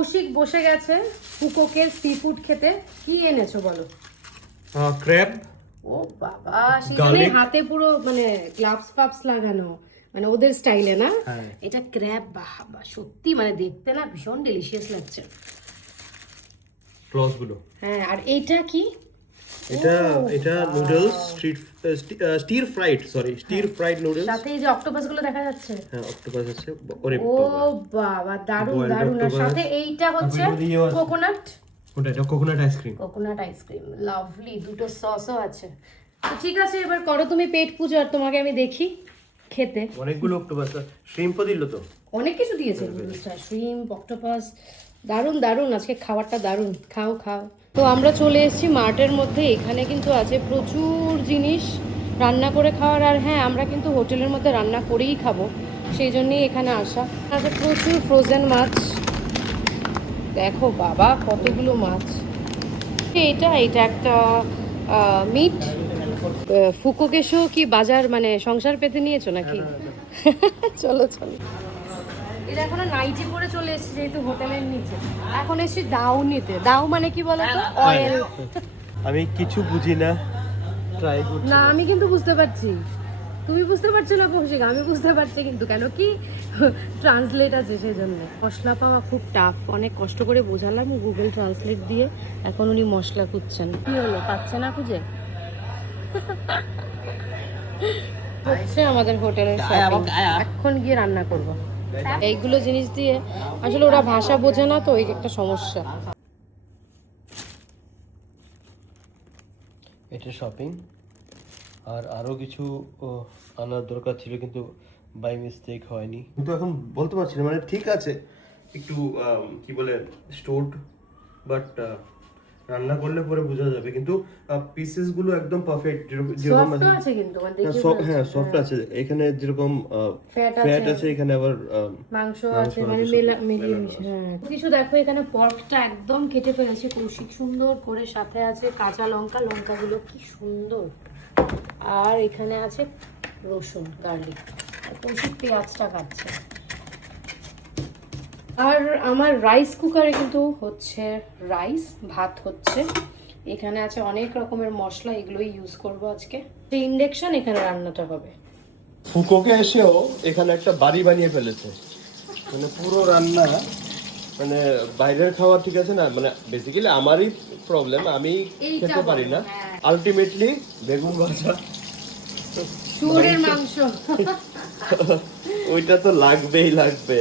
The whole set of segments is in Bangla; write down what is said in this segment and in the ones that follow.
কৌশিক বসে গেছে ফুকোকের সি ফুড খেতে। কি এনেছো বলো? ক্র্যাব। ও বাবা, সেখানে হাতে পুরো মানে গ্লাভস ফাভস লাগানো, মানে ওদের স্টাইলে না? এটা ক্র্যাব, বাবা সত্যি মানে দেখতে না ভীষণ ডেলিশিয়াস লাগছে। ক্লস গুলো। হ্যাঁ, আর এইটা কি? এটা নুডলস, স্টির ফ্রাইড নুডলস। সাথে এই যে অক্টোপাস গুলো দেখা যাচ্ছে। হ্যাঁ, অক্টোপাস আছে। ওরে ও বাবা, বাবা, দারুণ দারুণ। আর সাথে এইটা হচ্ছে কোকোনাট। এটা coconut ice cream. Coconut ice cream, lovely. দুটো সসও আছে। তো ঠিক আছে, এবার করো তুমি পেট পুজো, আর তোমাকে আমি দেখি খেতে। অনেকগুলো অক্টোপাস, শ্রিম্পও দিল তো। অনেক কিছু দিয়েছে, শ্রিম্প, অক্টোপাস। দারুণ দারুণ, আজকে খাবারটা দারুণ। খাও খাও। তো আমরা চলে এসেছি মার্টের মধ্যে। এখানে কিন্তু আছে প্রচুর জিনিস রান্না করে খাওয়ার। আর হ্যাঁ, আমরা কিন্তু হোটেলের মধ্যে রান্না করেই খাবো, সেই জন্যই এখানে আসা। আছে প্রচুর ফ্রোজেন মাছ। দেখো বাবা, কতগুলো মাছ। এটা একটা মিট। ফুকোকেশো কি বাজার মানে সংসার পেতে নিয়েছো নাকি? চলো চলো। এটা এখনো নাইটি পরে চলে এসেছি যেহেতু হোটেলের নিচে। এখন এসেছি দাও নিতে। দাও মানে কি বলতো? অয়েল। আমি কিছু বুঝি না, ট্রাই করছি। না, আমি কিন্তু বুঝতে পারছি। তুমি বুঝতে পারছো না কৌশিক, আমি বুঝতে পারছি কিন্তু। কেন কি ট্রান্সলেট আছে সেই জন্য। মশলা পাওয়া খুব টাফ, অনেক কষ্ট করে বোঝালাম গুগল ট্রান্সলেট দিয়ে। এখন উনি মশলা খুঁজছেন। কি হলো, পাচ্ছে না খুঁজে? হচ্ছে আমাদের হোটেলের শপিং। এখন গিয়ে রান্না করব। এইগুলো জিনিস দিয়ে আসলে ওরা ভাষা বোঝে না, তো এই একটা সমস্যা। এটা শপিং, আর আরো কিছু আনার দরকার ছিল, কিন্তু বাই মিস্টেক হয়নি। কিন্তু এখন বলতে পারছি না, মানে ঠিক আছে একটু কি বলে স্টোরড, বাট রান্না করলে পরে বোঝা যাবে। কিন্তু পিসেস গুলো একদম পারফেক্ট, যেরকম আছে কিন্তু হ্যাঁ সফট আছে। এখানে যেরকম ফ্যাট আছে, এখানে আবার মাংস আছে, মানে মিলিয়ে মিশে। হ্যাঁ, কিছু দেখো, এখানে পর্কটা একদম কেটে ফেলেছে কৌশিক সুন্দর করে। সাথে আছে কাঁচা লঙ্কা, লঙ্কাগুলো কি সুন্দর। আর এখানে আছে রসুন, গার্লিক। আর কৌশিক পেঁয়াজটা কাটছে। আর আমার রাইস কুকারে কিন্তু হচ্ছে রাইস, ভাত হচ্ছে। এখানে আছে অনেক রকমের মশলা, এগুলোই ইউজ করব আজকে। ইন্ডাকশন, এখানে রান্নাটা হবে। ফুকোকে এসেও এখানে একটা বাড়ি বানিয়ে ফেলেছে, মানে পুরো রান্না, মানে বাইরের খাওয়া ঠিক আছে না, মানে বেসিক্যালি আমারই প্রবলেম, আমি খেতে পারি না। আলটিমেটলি বেগুন ভাজা, শুয়োরের মাংস, ওইটা তো লাগবেই লাগবে।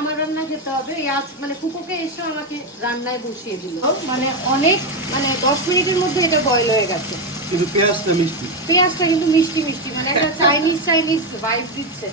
আমার রান্না খেতে হবে। আজ মানে ফুকোকে এসে আমাকে রান্নায় বসিয়ে দিল, মানে অনেক, মানে 10 মিনিটের মধ্যে এটা বয়েল হয়ে গেছে। কিন্তু পেঁয়াজটা মিষ্টি, পেঁয়াজটা কিন্তু মিষ্টি মিষ্টি, মানে একটা চাইনিজ ভাইব দিচ্ছে।